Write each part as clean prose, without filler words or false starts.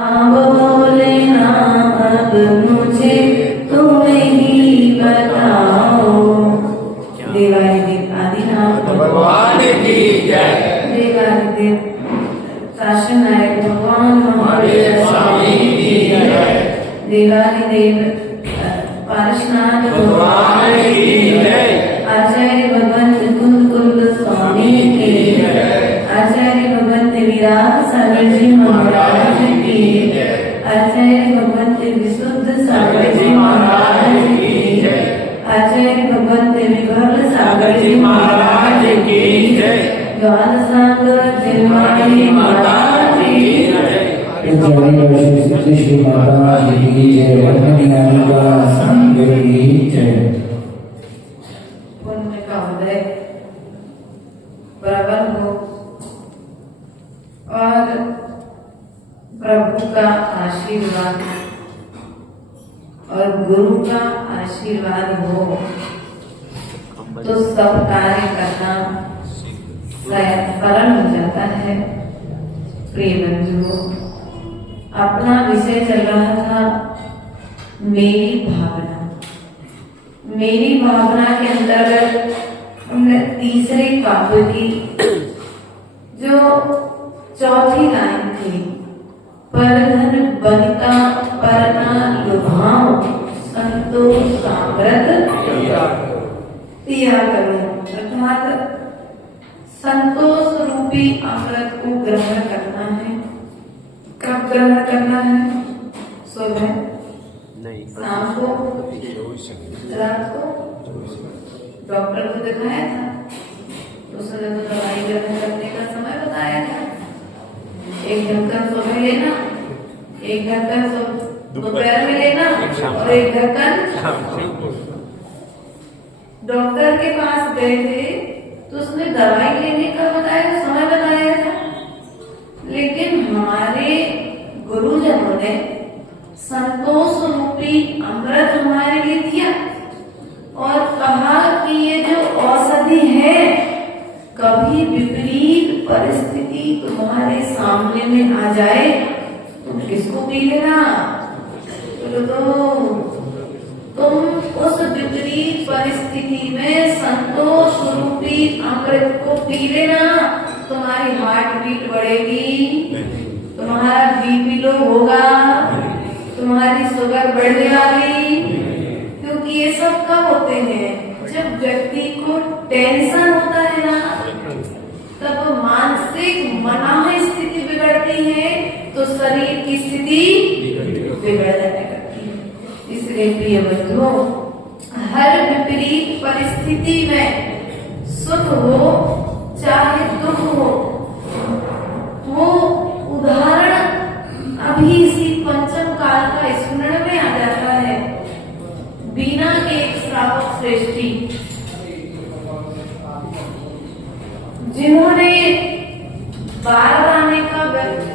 बोले ना अब मुझे तुम ही बताओ। देवादिदेव आदिनाथ भगवान की जय। देवादिदेव काशी नायक भगवान महावीर स्वामी की जय। देवादिदेव पारसनाथ भगवान की जय। आचार्य भगवंत कुल स्वामी की जय। आचार्य भगवंत विराग सागर जी महाराज की जय। आचार्य भगवंत विशुद्ध सागर जी महाराज की जय। आचार्य भगवंत विभव सागर जी महाराज की जय। द्वादशांग जिन्माली माता की जय। श्री माता की जय। वंदनीयानिका संघ की जय। पुण्य का उदय प्रबल हो और प्रभु का आशीर्वाद और गुरु का आशीर्वाद हो तो सब कार्य करना सरल हो जाता है। प्रिय बंधुओं, अपना विषय चल रहा था मेरी भावना। मेरी भावना के अंतर्गत हमने तीसरे काव्य की जो चौथी लाइन थी, परधन बनिता परना लुभाओ संतोष सामृत पिया करो, अर्थात संतोष रूपी अमृत को ग्रहण करना है। कब ग्रहण करना है? सुबह, शाम को, रात को। डॉक्टर को दिखाया था, उसने तो दवाई ग्रहण करने का समय बताया था। 1 ढक्कन सुबह लेना, 1 ढक्कन दोपहर में लेना और 1 ढक्कन। डॉक्टर के पास गए थे तो उसने दवाई लेने का बताया, समय बताया था। लेकिन हमारे गुरुजनों ने संतोष रूपी अमृत हमारे लिए दिया और कहा कि ये जो औषधि है, कभी विपरीत परिस्थिति तुम्हारे सामने में आ जाए तुम किसको पी लेना? तो तुम उस विपरीत परिस्थिति में संतोष रूपी अमृत को पी लेना। तुम्हारी हार्ट बीट बढ़ेगी, तुम्हारा बीपी लो होगा, तुम्हारी शुगर बढ़ने वाली। क्योंकि ये सब कब होते हैं? जब व्यक्ति को टेंशन होता है ना, तब मानसिक मनाह स्थिति बिगड़ती है तो शरीर की स्थिति बिगड़ जाने लगती है। इसलिए प्रिय बंधुओं, हर विपरीत परिस्थिति में सुख हो चाहे दुख हो, वो उदाहरण अभी इसी पंचम काल का स्मरण में आ जाता है। बीना के एक श्रावक श्रेष्ठी, जिन्होंने बार आने का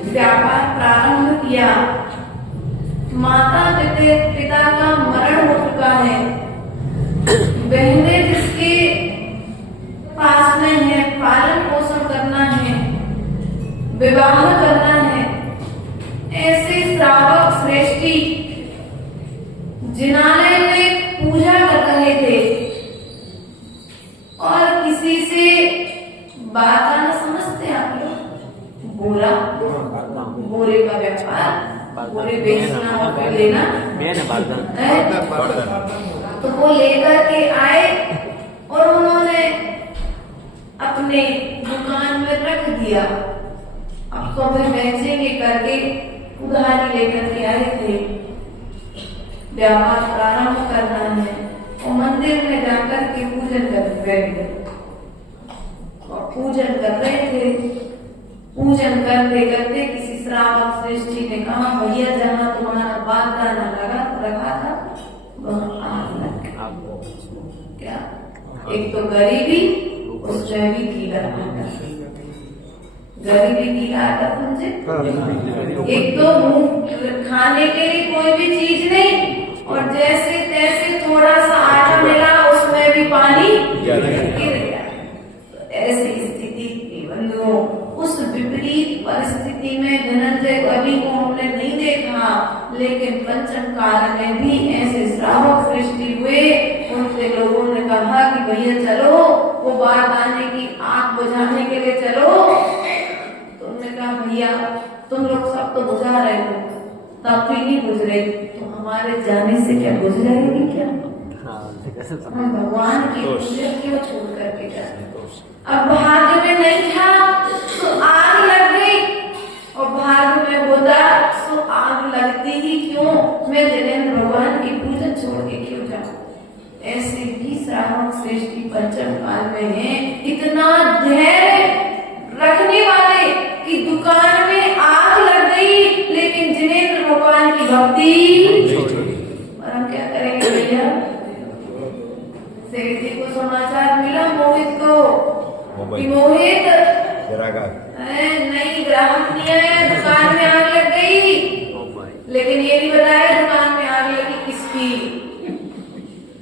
व्यापार प्रारंभ किया, माता पिता का मरण हो चुका है, बहनें जिसके पास में है, पालन पोषण करना है, विवाह करना है, ऐसे श्रावक श्रेष्ठी जिनालय में पूजा कर रहे थे और किसी से बात आना समझते आप लोग, बोरे का व्यापार, बोरे बेचना और लेना, तो वो लेकर के आए और उन्होंने अपने दुकान में रख दिया। अब तो वे बेचेंगे करके उधारी लेकर के आए थे, व्यापार प्रारंभ करना है और मंदिर में जाकर के पूजन कर बैठ गए और पूजन कर रहे थे। पूजन करते करते किसी श्रावक श्रेष्ठी ने कहा, भैया जहाँ तुम्हारा बागदाना रखा था वहाँ आग लग गया। क्या? एक तो गरीबी, उसमें भी कीड़ा आता, गरीबी कीड़ा आता समझे। एक तो खाने के लिए कोई भी चीज नहीं और जैसे तैसे थोड़ा सा आटा मिला उसमें भी पानी गिर गया। तो ऐसी स्थिति बंधुओं, उस विपरीत परिस्थिति में धनंजय कवि को हमने नहीं लेकिन पंचम काल में भी ऐसे श्रावक सृष्टि हुए, उनसे लोगों ने कहा कि भैया चलो वो बात आने की आग बुझाने के लिए चलो। तो उन्होंने कहा भैया तुम लोग सब तो बुझा रहे हो, तब भी नहीं बुझ रही, तो हमारे जाने से क्या बुझ जाएगी क्या? हम भगवान की पूजा क्यों छोड़ करके जाए? अब भाग्य में नहीं था तो आग लग गई, और भाग्य में होता तो आग लगती ही क्यों? मैं जिनेंद्र भगवान की पूजा छोड़ के क्यों जाऊं? ऐसे भी श्रावक सृष्टि पंचम काल में है, इतना धैर्य रखने वाले कि दुकान में आग लग गई लेकिन जिनेंद्र भगवान की भक्ति। और हम क्या करेंगे भैया? सेठ जी को समाचार मिला मोहित को कि मोहित नहीं ग्राहक नहीं आया, दुकान में आग लग गई, लेकिन ये नहीं बताया दुकान में आग लगी किसकी।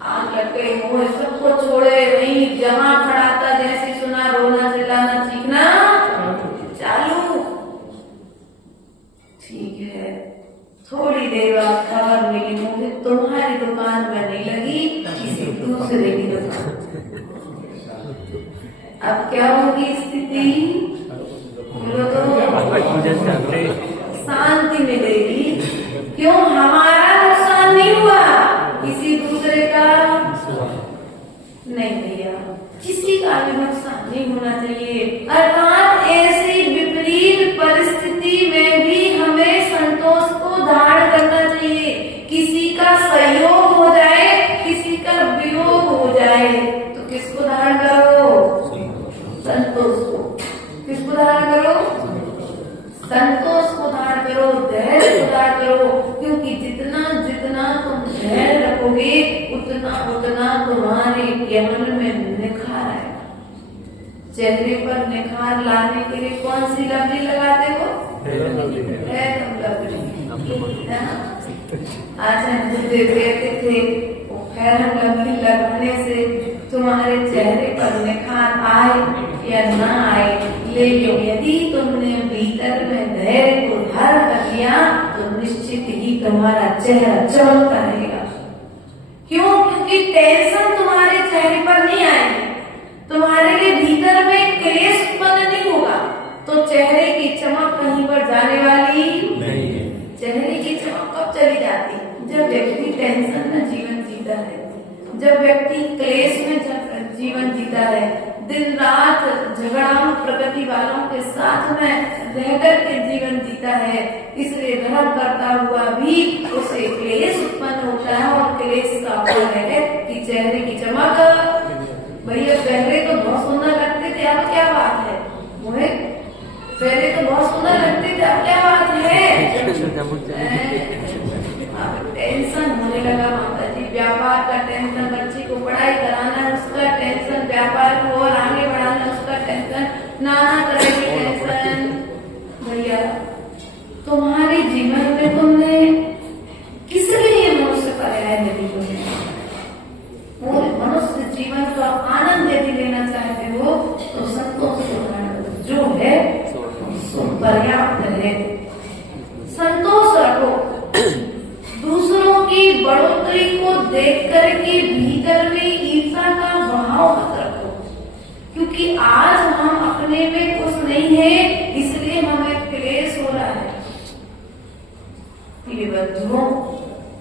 आग लग गई, मोहित सबको छोड़े नहीं, जहां खड़ा था जैसे सुना रोना चिल्लाना चीखना चालू। ठीक है, थोड़ी देर बाद खबर मिली मोहित तुम्हारी दुकान में नहीं लगी, किसी दूसरे की दुकान। अब क्या होगी स्थिति? बोलो तो शांति मिलेगी। क्यों? हमारा नुकसान नहीं हुआ, किसी दूसरे का नहीं भैया, किसी का भी नुकसान नहीं होना चाहिए। अर्थात ऐसी विपरीत परिस्थिति में भी हमें संतोष को धारण करना चाहिए। किसी का सहयोग हो जाए, किसी का वियोग हो जाए, तो किसको धारण करो? संतोष को। किसको धारण करो? संतोष को धारण करो, धैर्य को धारण करो, क्योंकि जितना जितना तुम धैर्य रखोगे उतना उतना तुम्हारे ज्ञान में निखार आएगा। चेहरे पर निखार लाने के लिए कौन सी लवली लगाते हो? अच्छा मुझे कहते थे फेरन लवली लगाने से तुम्हारे चेहरे पर निखार आए या ना आए, लेकिन यदि तुमने भीतर में धैर्य को धारण कर लिया तो निश्चित ही तुम्हारा चेहरा चमकता रहेगा। क्यों? क्योंकि टेंशन तुम्हारे चेहरे पर नहीं आएगी, तुम्हारे लिए भीतर में क्लेश उत्पन्न नहीं होगा, तो चेहरे की चमक कहीं पर जाने वाली नहीं है। चेहरे की चमक कब चली जाती? जब व्यक्ति टेंशन में जीवन जीता है, जब व्यक्ति क्लेश में जीवन जीता है, दिन रात झगड़ाओं प्रकृति वालों के साथ में रहकर के जीवन जीता है, इसलिए धर्म करता हुआ भी उसे क्लेश उत्पन्न होता है। और क्लेश का फल है कि चेहरे की चमक। भैया पहले तो बहुत सुंदर लगते थे, अब क्या बात है? मोहित पहले तो बहुत सुंदर लगते थे, अब क्या बात है? टेंशन होने लगा माता जी, व्यापार का टेंशन, बच्ची को पढ़ाई कराना उसका टेंशन, व्यापार को और आगे बढ़ाना उसका टेंशन, नाना तरह की टेंशन। भैया तुम्हारे जीवन में तुमने किस लिए मनुष्य पर्याय मिली हुई? मनुष्य जीवन का आनंद यदि लेना चाहते हो तो संतोष जो है सो पर्याप्त है। संतोष रखो, दूसरों की बढ़ोतरी को देख करके भीतर में ईर्ष्या का भाव मत रखो, क्योंकि आज हम अपने में खुश नहीं है, इसलिए हमें क्लेश हो रहा है। ये बंधुओं,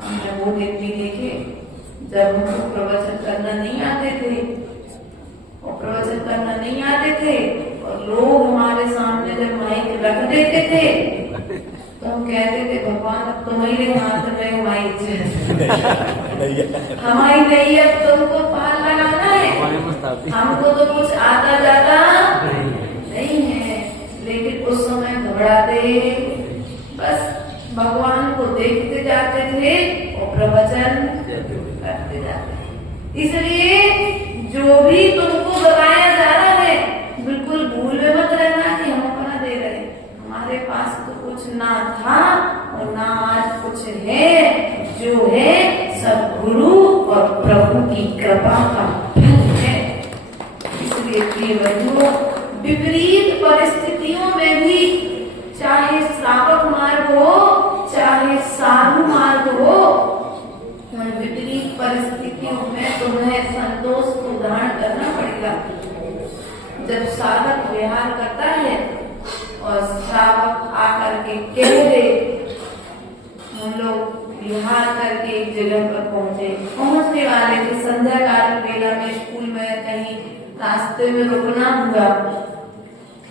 हमने वो दिन भी देखे जब हमको प्रवचन करना नहीं आते थे, और प्रवचन करना नहीं आते थे और लोग हमारे सामने जब माइक रख देते थे तो हम कहते थे भगवान अब तुम्हारे हाथ में माइक हमारी नहीं, अब तुमको पार लगाना है, हमको तो कुछ आता जाता नहीं है। लेकिन उस समय घबराते, बस भगवान को देखते जाते थे और प्रवचन करते जाते। इसलिए जो भी तुमको बताया जा रहा है बिल्कुल भूल में मत रहना कि हम अपना दे रहे हैं। हमारे पास तो कुछ ना था और ना आज कुछ है, जो है सब गुरु और प्रभु की कृपा का फल है। इसलिए प्रिय बंधुओं, विपरीत परिस्थितियों में भी चाहे श्रावक मार्ग हो चाहे साधु जब साधक विहार करता है और श्रावक आकर के कह दे, हम लोग विहार करके एक जगह पर पहुंचने वाले थे, संध्या काल बेला में स्कूल में कहीं रास्ते में रुकना हुआ,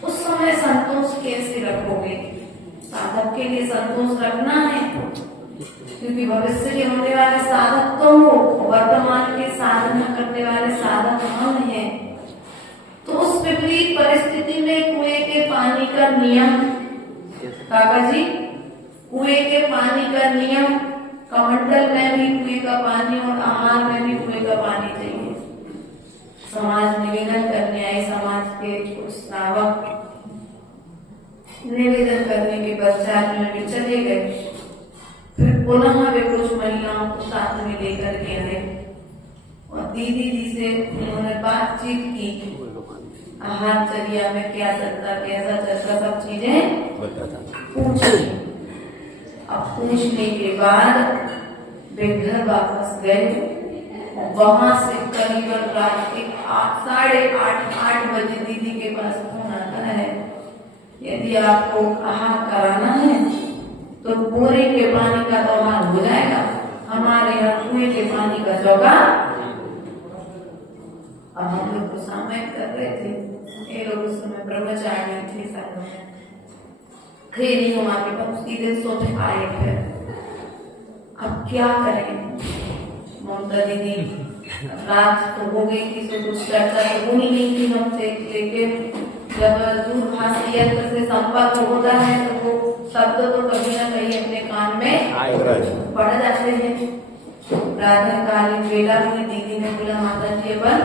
उस समय संतोष कैसे रखोगे? साधक के लिए संतोष रखना है, क्योंकि भविष्य के होने वाले साधक तो हो, वर्तमान के साधना करने वाले साधक हम हैं। तो उस विपरीत परिस्थिति में कुएं के पानी का नियम, काका जी, कुएं के पानी का नियम, कमंडल में भी कुएं का पानी और आहार में भी कुएं का पानी चाहिए। समाज निवेदन करने आए, समाज के कुछ श्रावक निवेदन करने के पश्चात में भी चले गए। फिर पुनः वे कुछ महिलाओं को साथ में लेकर के आए और दीदी से उन्होंने बातचीत की, आहारचर्या में क्या चलता, कैसा चलता, सब चीजें पूछी। अब पूछने के बाद वे घर वापस गए। वहां से करीबन रात के 8:30 बजे दीदी के पास फोन आता है, यदि आपको आहार कराना है तो बोरे के पानी का तो आहार हो जाएगा, हमारे यहाँ कुएं के पानी का जुगाड़। अब हम लोग तो सामयिक कर रहे थे, ये लोग उस समय ब्रह्मचारी थे, थे नहीं हमारे पास, सीधे सोच आए। फिर अब क्या करें? ममता दीदी रात तो हो गई थी, तो कुछ चर्चा तो होनी नहीं थी हमसे, लेकिन जब दूरभाष यंत्र से संपर्क होता है तो वो शब्द तो कभी ना कहीं अपने कान में पड़ जाते हैं। राधा कालीन बेला में दीदी ने बोला, माता जी अपन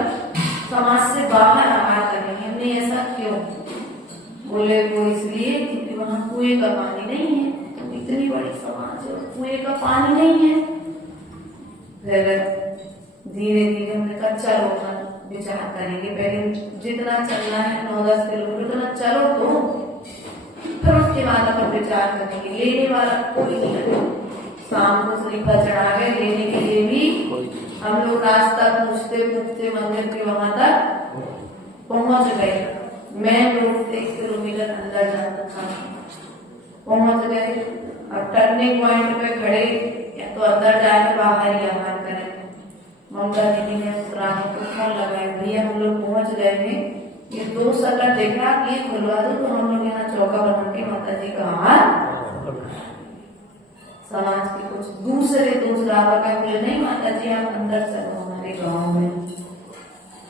समाज से बाहर आहार करेंगे। हमने ऐसा क्यों? बोले वो इसलिए क्योंकि वहाँ कुएं का पानी नहीं है, तो इतनी बड़ी समाज है, कुएं का पानी नहीं है। फिर धीरे धीरे हमने कहा चलो विचार करेंगे, पहले जितना चलना है 9-10 किलोमीटर उतना चलो, तो फिर उसके बाद अपन विचार करेंगे। लेने वाला कोई नहीं है, शाम को स्लीपर चढ़ा गए, लेने के लिए भी हम लोग रास्ता पूछते पूछते मंदिर के वहां तक पहुंच गए। मेन रोड से 1 किलोमीटर अंदर जाता था, पहुंच गए। अब टर्निंग पॉइंट पे खड़े, या तो अंदर जाकर बाहर ही आहार करें। ममता दीदी ने रानी को फोन लगाया, भैया हम लोग पहुंच गए हैं, ये 2 शटर देख रहा, ये खुलवा दो तो हम लोग यहाँ चौका बना के माता जी का आहार। समाज के कुछ दूसरे रावण का बोले, नहीं माता जी आप अंदर चलो, हमारे गांव में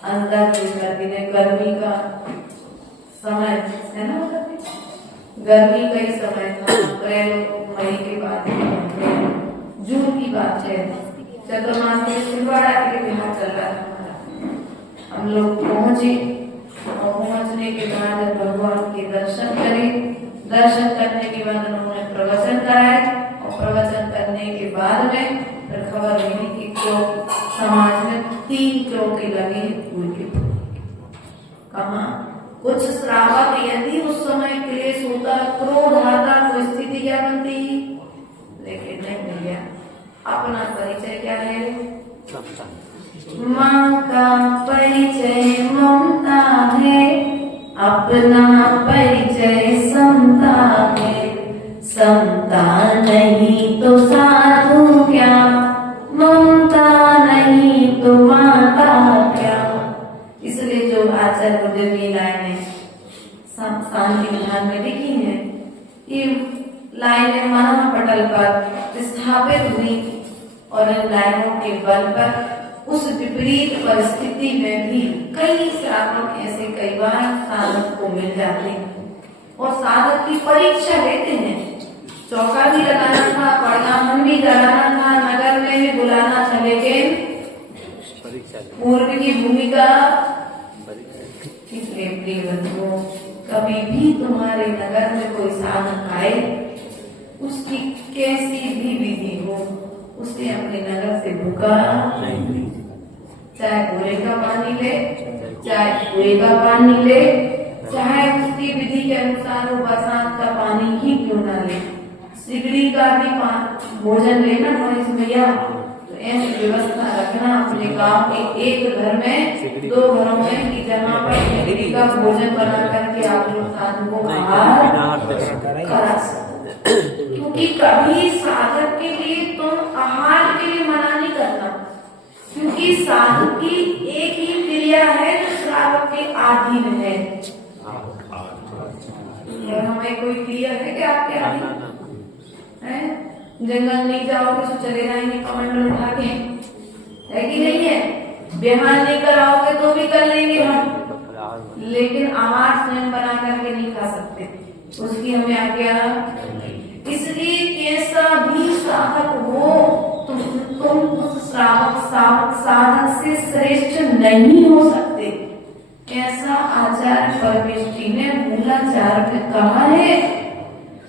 अंदर लेकर। गर्मी का समय है ना, गर्मी का ही समय था, अप्रैल मई के बाद जून की बात है, चतुर्मास में छिंदवाड़ा के बिहार चल रहा था। हम लोग पहुंचे और पहुंचने के बाद भगवान के दर्शन करे। दर्शन करने के बाद उन्होंने प्रवचन कराए और प्रवचन करने के बाद में फिर खबर मिली कि चौक समाज में 3 चौके लगे हुए। कहाँ? कुछ श्रावक यदि उस समय क्लेश होता, क्रोध आता, तो स्थिति क्या बनती? लेकिन नहीं भैया, अपना परिचय क्या है? माँ का परिचय ममता है, अपना परिचय समता है, समता नहीं तो साधु क्या, ममता नहीं तो माता क्या। इसलिए जो आचार्य गुरुदेव की लाइनें शांति विधान में लिखी है, ये लाइनें मानव पटल पर स्थापित हुई और इन लाइनों के बल पर उस विपरीत परिस्थिति में भी कई श्रावक ऐसे कई बार साधक को मिल जाते हैं और साधक की परीक्षा लेते हैं। चौका भी लगाना था, प्रणाम भी कराना था, नगर में भी बुलाना था, लेकिन पूर्व की भूमिका। इसलिए प्रिय बंधुओं, कभी भी तुम्हारे नगर में कोई साधक आए, उसकी कैसी भी विधि हो, उसे अपने नगर से भूखा नहीं, चाहे बोरे का पानी ले, चाहे कुएं का पानी ले, चाहे उसकी विधि के अनुसार वो बरसात का पानी ही क्यों ना ले, सिगड़ी का भी भोजन लेना हो, इसमें तो ऐसी व्यवस्था रखना अपने गांव के एक घर में, 2 घरों में, कि जहाँ पर खिचड़ी का भोजन बना करके आप लोग साधु को आहार करा सकते। क्योंकि कभी साधक के लिए तुम आहार के लिए मना नहीं करना, क्योंकि साधु की एक ही क्रिया है जो श्रावक के अधीन है। और हमें कोई क्रिया है कि आपके अधीन है? जंगल नहीं जाओगे तो चले जाएंगे कमंडल उठा के, है कि नहीं है? बिहार नहीं कराओगे तो भी कर लेंगे हम, लेकिन आहार स्वयं बना करके नहीं खा सकते, उसकी हमें आज्ञा। इसलिए कैसा भी साधक हो, तुम उस साधक से श्रेष्ठ नहीं हो सकते। ऐसा आचार्य परमेष्ठी ने मूलाचार में कहा है,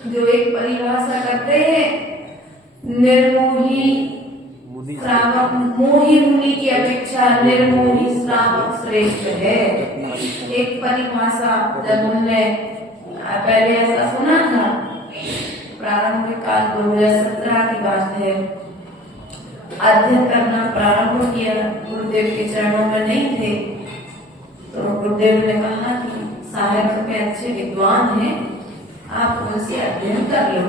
जो एक परिभाषा करते हैं, निर्मोही श्रावक मोही मुनि की अपेक्षा निर्मोही श्रावक श्रेष्ठ है। एक परिभाषा जब हमने पहले ऐसा सुना था, प्रारंभिक काल 2017 की बात है, अध्ययन करना प्रारंभ किया, गुरुदेव के चरणों में नहीं थे, तो गुरुदेव ने कहा कि साहित्य में अच्छे विद्वान हैं, आप उनसे अध्ययन कर लो।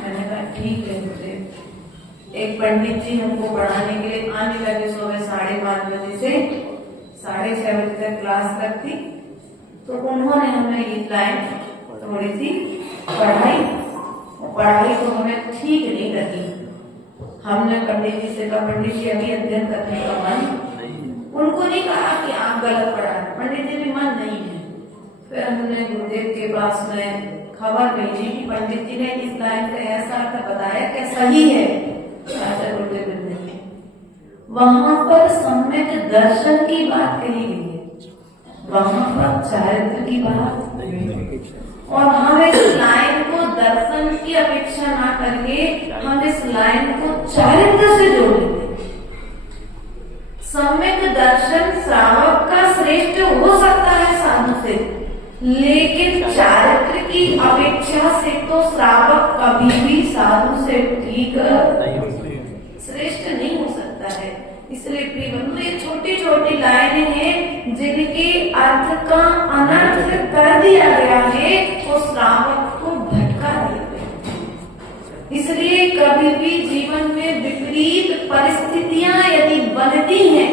मैंने कहा ठीक है गुरुदेव। एक पंडित जी हमको पढ़ाने के लिए आने लगे, सुबह 5:30 बजे से 6:30 बजे तक क्लास लगती, तो उन्होंने हमें ये लाइन थोड़ी सी पढ़ाई तो हमें ठीक नहीं लगी। हमने पंडित जी से कहा, पंडित जी अभी अध्ययन करने का मन, उनको नहीं कहा कि आप गलत पढ़ा रहे, पंडित जी भी मन नहीं है। फिर हमने गुरुदेव के पास में खबर भेजी कि पंडित जी ने इस लाइन का ऐसा अर्थ बताया कि सही है। आचार्य गुरुदेव ने वहां पर सम्यक दर्शन की बात कही गई है, वहां पर चारित्र की बात, और हम इस लाइन को दर्शन की अपेक्षा ना करके हम इस लाइन को चारित्र से जोड़ लेते। सम्यक दर्शन श्रावक का श्रेष्ठ हो सकता है साधु से, लेकिन चारित्र की अपेक्षा से तो श्रावक कभी भी साधु से ठीक श्रेष्ठ नहीं हो सकता है। इसलिए प्रिय बंधु, ये छोटी छोटी लाइनें हैं जिनके अर्थ का अनर्थ कर दिया गया है, वो श्रावक को भटका दिया गया। इसलिए कभी भी जीवन में विपरीत परिस्थितियां यदि बनती हैं,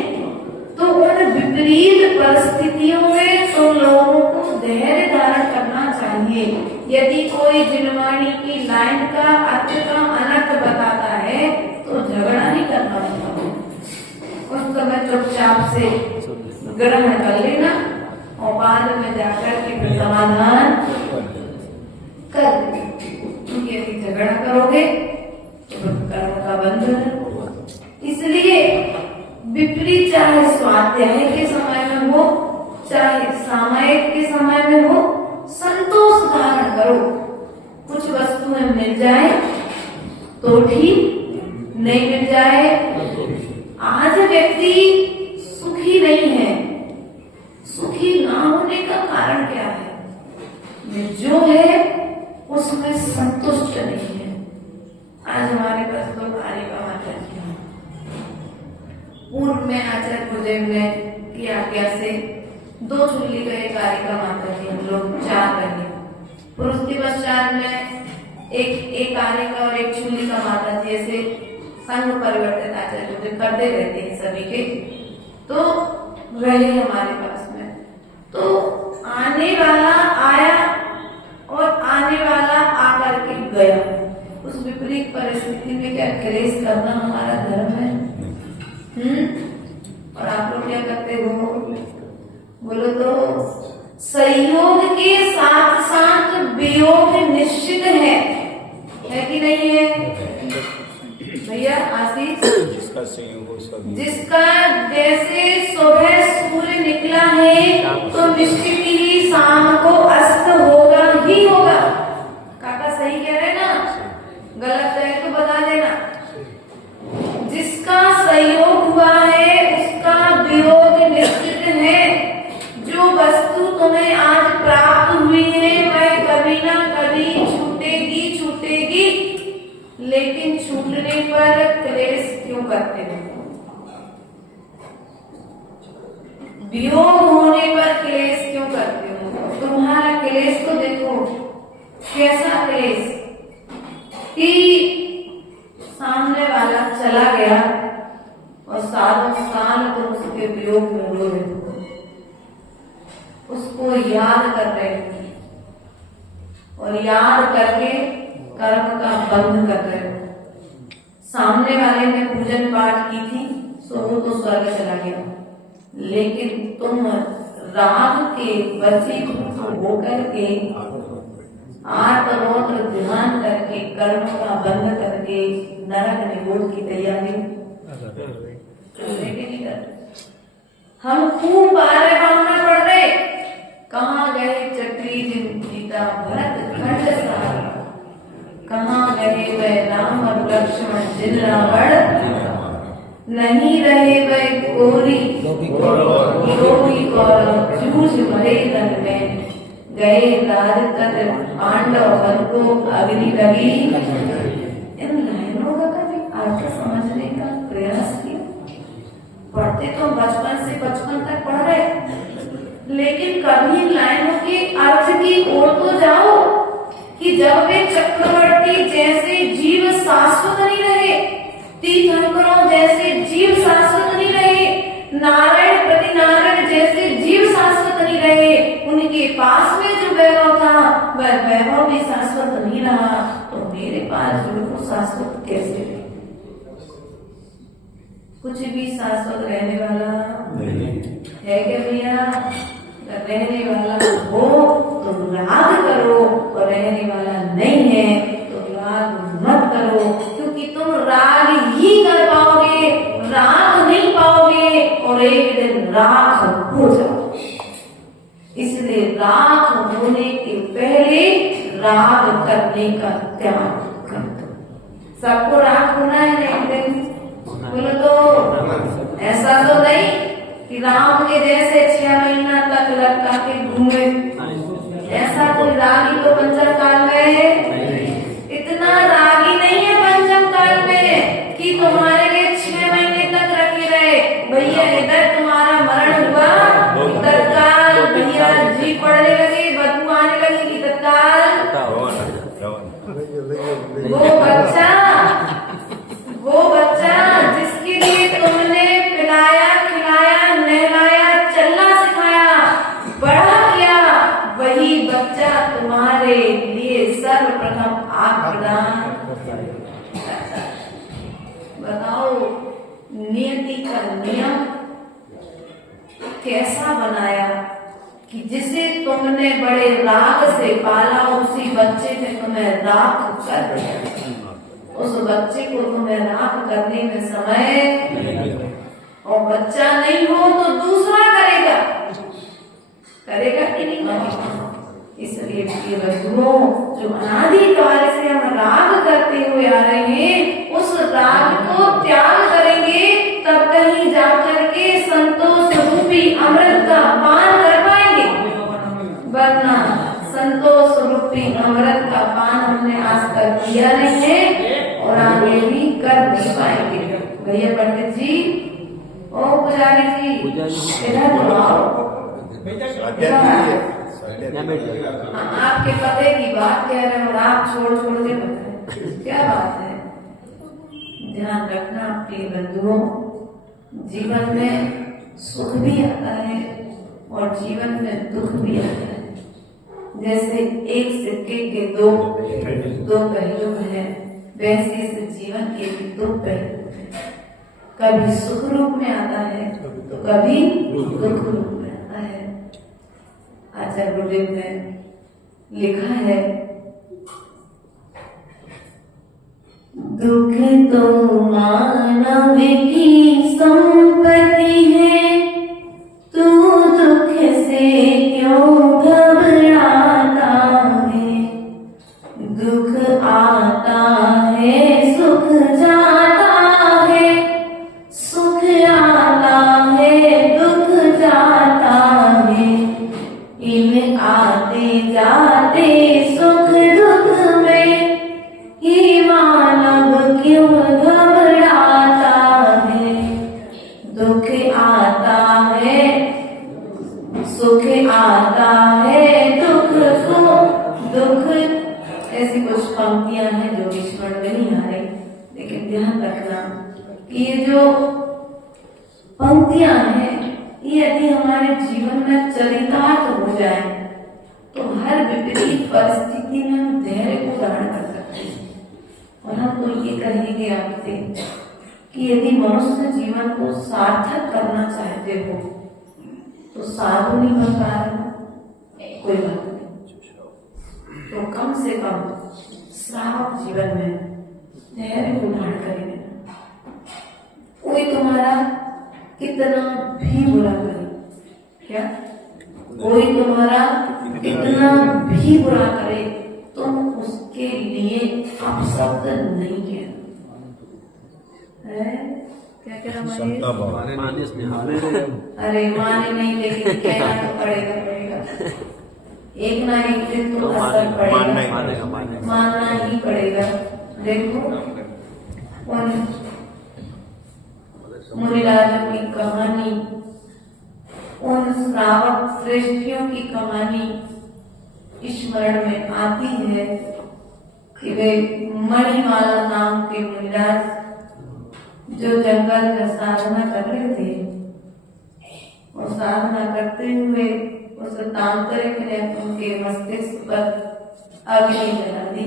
तो उन विपरीत परिस्थितियों में तो लोगों को धैर्य धारण करना चाहिए। यदि कोई जिनवाणी की लाइन का अर्थ का अनर्थ बताता है तो झगड़ा नहीं करना होता, उस समय चुपचाप से ग्रहण कर लेना और बाद में जाकर के फिर समाधान कर देना। क्योंकि यदि झगड़ा करोगे तो कर्म का बंधन है। इसलिए विपरीत चाहे स्वाध्याय के समय में हो, चाहे सामयिक के समय में हो, संतोष धारण करो। कुछ वस्तुएं मिल जाए तो ठीक, नहीं मिल जाए। आज व्यक्ति सुखी नहीं है, सुखी ना होने का कारण क्या है? जो है उसमें संतुष्ट नहीं है। आज हमारे पास 2 कारिका माता जी हैं। पूर्व में आचार्य गुरुदेव ने की आज्ञा से 2 चुल्ली का एक कारिका माता जी, हम लोग 4 रहे। फिर उसके पश्चात में एक कारिका और एक चुल्ली का माता जी, ऐसे संघ परिवर्तित आचार्य गुरुदेव करते रहते हैं सभी के, तो रहे हमारे पास में। तो आने वाला आया और आने वाला आकर के गया। उस विपरीत परिस्थिति में क्या क्लेश करना हमारा धर्म है? और आप लोग क्या करते हो? बोलो तो संयोग के साथ साथ वियोग निश्चित है कि नहीं है भैया? आशीष, जिसका संयोग हो उसका वियोग, जिसका जैसे सुबह सूर्य निकला है तो निश्चित ही शाम को अस्त होगा ही होगा। काका सही कह रहे ना? गलत है तो बता देना। जिसका संयोग हुआ है उसका वियोग निश्चित है। जो वस्तु तुम्हें आज प्राप्त हुई है वह कभी ना कभी छूटेगी, लेकिन छूटने पर क्लेश क्यों करते हो? वियोग होने पर क्लेश क्यों करते हो? तुम्हारा क्लेश तो देखो कैसा क्लेश कि सामने वाला चला गया और सालों साल तुम उसके वियोग में रो रहे हो, उसको याद कर रहे हो और याद करके कर्म का बंध कर रहे हो। सामने वाले ने पूजन पाठ की थी सो वो तो स्वर्ग चला गया, लेकिन तुम राग के वशीभूत होकर के आत्मरोत्र ध्यान करके कर्म का बंध करके नरक निगोड़ की तैयारी नहीं करते। हम खूब बारे बामना पढ़ रहे, कहाँ गए चक्री जिन गीता भरत खंड सारा, कहाँ गए वह राम और लक्ष्मण जिन रावण, नहीं रहे वह गोरी कौरव जूझ मरे रण में, गए राज कर पांडव वन को अग्नि लगी। इन लाइनों का कभी अर्थ समझने का प्रयास किया? पढ़ते तो बचपन से बचपन तक पढ़ रहे, लेकिन कभी लाइनों के अर्थ की ओर तो जाओ कि जब वे चक्रवर्ती जैसे जीव शाश्वत नहीं रहे, तीर्थंकरों जैसे जीव शाश्वत नहीं रहे, नारायण प्रति नारायण जैसे जीव शाश्वत नहीं रहे, उनके पास में जो वैभव था वह वैभव भी शाश्वत नहीं रहा, तो मेरे पास जो वो शाश्वत कैसे रहे? कुछ भी शाश्वत रहने वाला है क्या भैया? रहने वाला हो तो राग करो, और रहने वाला नहीं है तो राग मत करो, क्योंकि तुम राग ही कर पाओगे, राग नहीं पाओगे और एक दिन राग हो जाओगे। इसलिए राग होने के पहले राग करने का त्याग कर दो। सबको राग होना है नहीं दिन? बोलो तो ऐसा तो नहीं कि राम के जैसे 6 महीना तक लटका के घूमे, ऐसा कोई रागी तो पंचम काल में इतना रागी नहीं है पंचम काल में कि तुम्हारे लिए 6 महीने तक रखे रहे। भैया इधर तुम्हारा मरण हुआ, तत्काल भैया जी पड़ने लगे, बदबू आने लगी कि तत्काल वो बच्चा जिसके लिए तुमने पिलाया खिलाया नहलाया चलना सिखाया बड़ा किया, वही बच्चा तुम्हारे लिए सर्वप्रथम आग प्रदान। बताओ नियति का नियम कैसा बनाया कि जिसे तुमने बड़े राग से पाला, उसी बच्चे ने तुम्हें राग कर दिया। उस बच्चे को तुम्हें राग करने में समय, और बच्चा नहीं हो तो दूसरा करेगा कि नहीं करेगा? इसलिए बंधुओं, जो अनादिकाल से हम राग करते हुए आ रहे हैं, उस राग को त्याग करेंगे तब कहीं जाकर के संतोष रूपी अमृत का पान कर पाएंगे, वरना संतोष रूपी अमृत का पान हमने आज तक किया नहीं है और आगे भी कर नहीं पाएंगे। भैया पंडित जी, ओ पुजारी जी, इधर आओ। आपके पते की बात कह रहे हैं और आप छोड़ के बताएं क्या बात है? ध्यान रखना आपके बंधुओं, जीवन में सुख भी आता है और जीवन में दुख भी आता है। जैसे एक सिक्के के दो पहलू हैं, वैसे इस जीवन के भी 2 पहलू हैं। कभी सुख रूप में आता है तो कभी दुख रूप में आता है। आचार्य गुरुदेव ने लिखा है, दुख तो मानव की संपत्ति है, तू दुख से क्यों घबराता है? दुख आता है सुख जाता है, सुख आता है दुख जाता है, इन आते जाते सुख दुख में ही मानव जो पंक्तियां हैं यदि हमारे जीवन में चरितार्थ हो जाए तो हर विपरीत परिस्थिति में हम धैर्य को धारण कर सकते हैं। और हम तो ये कहेंगे आपसे कि यदि मनुष्य जीवन को सार्थक करना चाहते हो तो साधु नहीं बन पा रहे हो, कोई बात नहीं, तो कम से कम श्रावक जीवन में धैर्य को धारण करेंगे। कोई तुम्हारा कितना भी बुरा करे, क्या कोई तुम्हारा कितना भी बुरा करे तुम उसके लिए अपशब्द नहीं कहना है। क्या कह रहा अरे माने नहीं, लेकिन कहना तो पड़ेगा एक ना एक दिन तो असर पड़ेगा, मानना ही पड़ेगा। देखो मुनिराजों की कहानी, उन श्रावक श्रेष्ठियों की कहानी स्मरण में आती है कि वे मणिमाला नाम के मुनिराज जो जंगल में साधना कर रहे थे और साधना करते हुए उस तांत्रिक ने उनके मस्तिष्क पर अग्नि जला दी।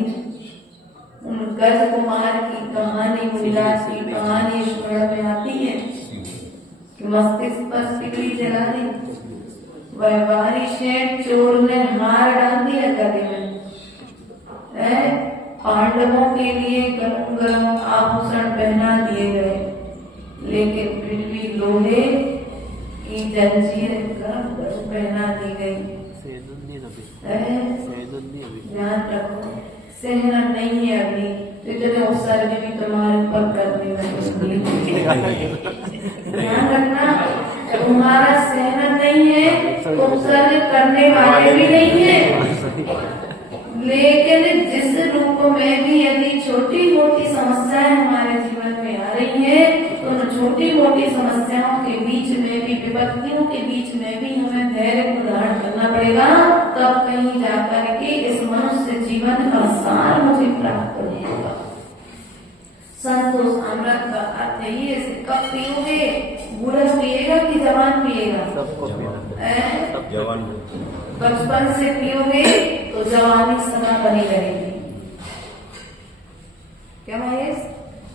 उन गज कुमार की कहानी, मुनिराज की कहानी स्मरण में आती है कि मस्तिष्क पर सिकड़ी जला दी। वह बाहरी शेठ चोर ने हार डाल दिया गले में। पांडवों के लिए गरम गरम आभूषण पहना दिए गए, लेकिन फिर भी लोहे की जंजीर गरम गरम पहना दी गई। ध्यान रखो, सहना नहीं है अभी तो इतने उत्सर्ग भी तुम्हारे ऊपर करने लगे। ध्यान रखना, तुम्हारा सहना नहीं है, उत्सर्ग करने वाले भी नहीं है। लेकिन जिस रूप में भी यदि छोटी मोटी समस्याएं हमारे जीवन में आ रही है तो उन छोटी मोटी समस्याओं के बीच में भी, विपत्तियों के बीच में भी हमें धैर्य को धारण करना पड़ेगा। तब कहीं जाकर के इस मनुष्य जीवन का सार मुझे प्राप्त होगा। संतोष अमृत का अर्थ ये कब पियोगे? बूढ़ा पिएगा कि जवान पिएगा? सबको पीना, जवान। बचपन से पियोगे तो जवानी सदा बनी रहेगी। क्या महेश?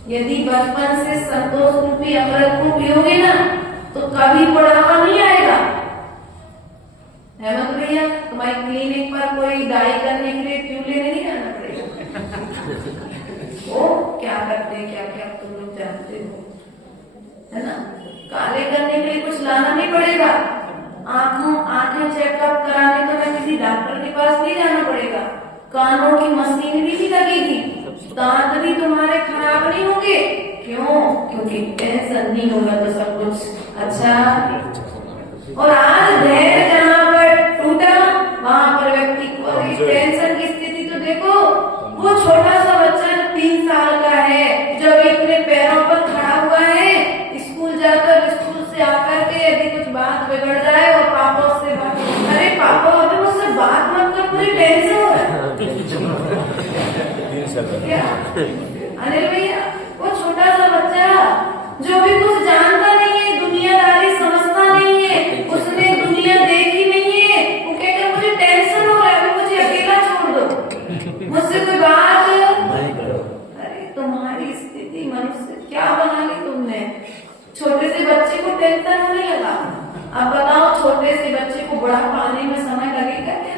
यदि बचपन से संतोष रूपी अमृत को पियोगे ना तो कभी बुढ़ापा नहीं आएगा। हेमंत भैया, तुम्हारी क्लिनिक पर कोई डाई करने के लिए ट्यूब लेने नहीं आना पड़ेगा। वो क्या करते हैं, क्या क्या तुम लोग जानते हो, है ना? काले करने के लिए कुछ लाना नहीं पड़ेगा। आंखें चेकअप कराने तो मैं किसी डॉक्टर के पास नहीं जाना पड़ेगा। कानों की मशीनरी भी लगेगी, दांत भी तुम्हारे खराब नहीं होंगे। क्यों? क्योंकि टेंशन नहीं होगा तो सब कुछ अच्छा। और आज धैर्य जहाँ पर टूटा वहाँ पर व्यक्ति को टेंशन की स्थिति तो देखो। वो छोटा सा बच्चा 3 साल का है, जब अपने पैरों पर खड़ा हुआ है, स्कूल जाकर स्कूल से आकर के यदि कुछ बात बिगड़ जाए और पापा उससे बात, अरे पापा अभी मुझसे बात मत कर, मुझे टेंशन हो रहा है। क्या अनिल भैया, वो छोटा सा बच्चा जो भी कुछ जानता नहीं है, दुनियादारी समझता नहीं है, उसने दुनिया देखी नहीं है, वो कहकर मुझे टेंशन हो रहा है, मुझे अकेला छोड़ दो, मुझसे कोई बात नहीं करो। अरे तुम्हारी स्थिति मनुष्य क्या बना ली तुमने? छोटे से बच्चे को टेंशन होने लगा। अब बताओ, छोटे से बच्चे को बुढ़ापा आने में समय लगेगा क्या?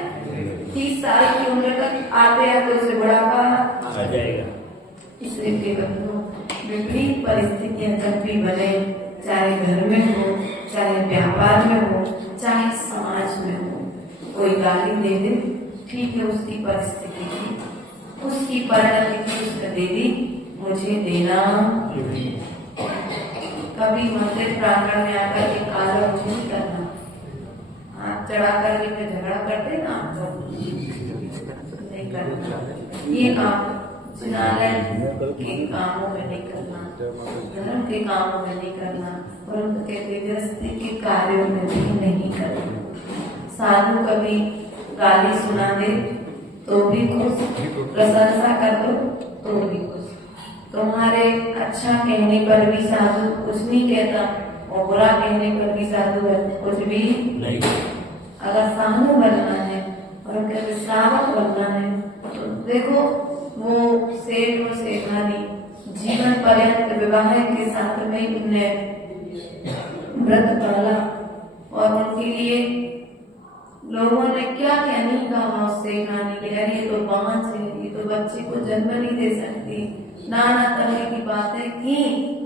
30 साल की उम्र तक आते हैं तो उसे बुढ़ापा आ जाएगा। इसलिए विपरीत परिस्थितियां जब भी बने, चाहे घर में हो, चाहे व्यापार में हो, चाहे समाज में हो, कोई गाली दे दे, ठीक है, उसकी परिस्थिति की, उसकी परिणति की उसने दे दी, मुझे देना। कभी मंदिर प्रांगण में आकर के काला मुझे नहीं करना, हाथ चढ़ा करके फिर झगड़ा करते ना, तो नहीं करना। ये काम जिनालय के कामों में नहीं करना, धर्म के कामों में नहीं करना, परंतु कहते गृहस्थी के कार्यों में भी नहीं करना। साधु कभी गाली सुना दे तो भी खुश, प्रशंसा कर दो तो भी खुश। तुम्हारे अच्छा कहने पर भी साधु कुछ नहीं कहता और बुरा कहने पर भी साधु कुछ भी नहीं। अगर साधु बनना है और अगर श्रावक बनना है तो देखो वो सेठ और सेठानी जीवन पर्यंत विवाह के साथ में उनने व्रत पाला और उनके लिए लोगों ने क्या क्या नहीं कहा उससे कहानी के यार ये तो बांझ है, ये तो बच्चे को जन्म नहीं दे सकती, नाना तरह की बातें की,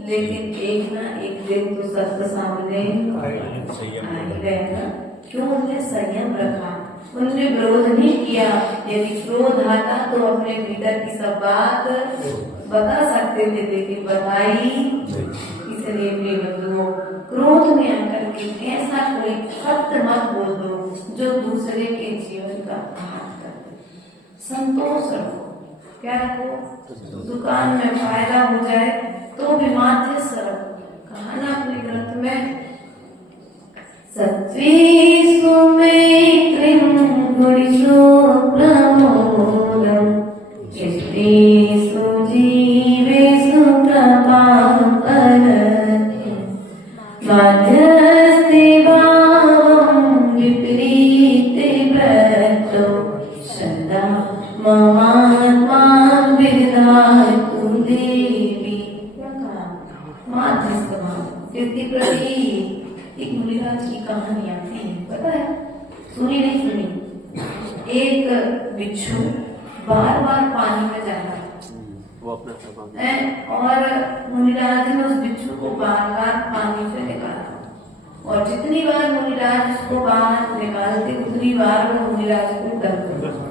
लेकिन एक ना एक दिन तो सत्य सामने आएगा। क्यों? उन्हें संयम रखा, उन्होंने विरोध नहीं किया। यदि क्रोध आता तो अपने भीतर की सब बात बता सकते थे, लेकिन बताई। इसलिए प्रिय बंधुओं, क्रोध में आकर के ऐसा कोई सत्य मत बोल दो जो दूसरे के जीवन का घात कर दे। संतोष रखो, क्या रखो? दुकान में फायदा हो जाए तो भी माध्यस्थ रखो। कहा ना अपने ग्रंथ में, सत्त्वेषु मैत्रीं गुणेषु प्रमोदम् इष्टेषु जीवेषु कृपां करति माध्यस्थे भावं विपरीते व्रतो सदा ममात्मा विदधातु देवी। माध्यस्थ भाव किसके प्रति? एक मुनिराज की कहानी आती है, पता है? सुनी नहीं सुनी? एक बिच्छू बार बार पानी में जा रहा वो अपना स्वभाव है और मुनिराज ने उस बिच्छू को बार बार पानी से निकाला, और जितनी बार मुनिराज उसको बाहर निकालते उतनी बार वो मुनिराज को दर्द होता।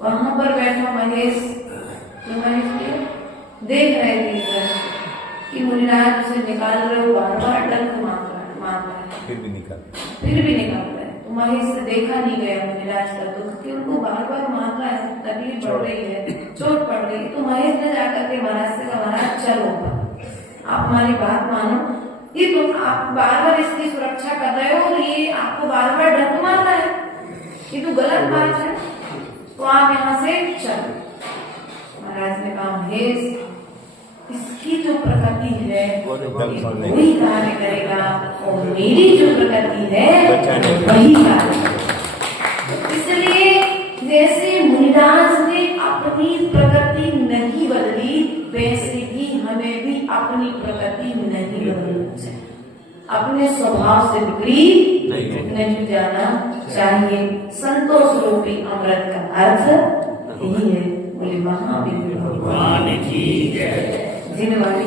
वहां पर बैठा महेश, तो महेश देख रहे थे कि मुनिराज उसे निकाल रहे हो, बार बार डंक मार रहा है, फिर भी निकाल रहे। तो महेश से देखा नहीं गया मुनिराज का दुख कि उनको बार बार मार रहा है, तकलीफ बढ़ रही है, चोट पड़ रही है। तो महेश ने जाकर के महाराज से कहा, महाराज चलो आप हमारी बात मानो, ये तो आप बार बार इसकी सुरक्षा कर रहे हो और ये आपको बार बार डंक मार रहा है, ये तो गलत बात है, तो आप यहाँ से चलो। महाराज ने कहा, महेश इसकी जो प्रकृति है वही कार्य करेगा और मेरी जो प्रकृति है वही कार्य। इसलिए जैसे मुनिराज ने अपनी प्रकृति नहीं बदली, वैसे ही हमें भी अपनी प्रकृति नहीं बदलनी चाहिए, अपने स्वभाव से विपरीत नहीं जाना चाहिए। संतोष रूपी अमृत का अर्थ यही है। बोले महावीर भगवान की जय। जिन वाली